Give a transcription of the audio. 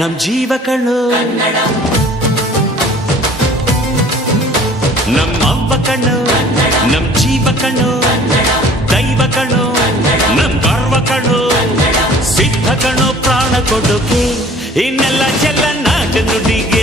ನಮ್ ಜೀವ ಕಣ್ಣು, ನಮ್ಮ ಅವ್ವ ಕಣ್ಣು, ನಮ್ ಜೀವ ಕಣ್ಣು, ದೈವ ಕಣ್ಣು, ನಮ್ ಗರ್ವ ಕಣ್ಣು, ಸಿದ್ಧ ಕಣ್ಣು ಪ್ರಾಣ ಕೊಡೋಕೆ, ಇನ್ನೆಲ್ಲ ಚೆಲ್ಲ ನಾಟ ನುಡಿಗೆ.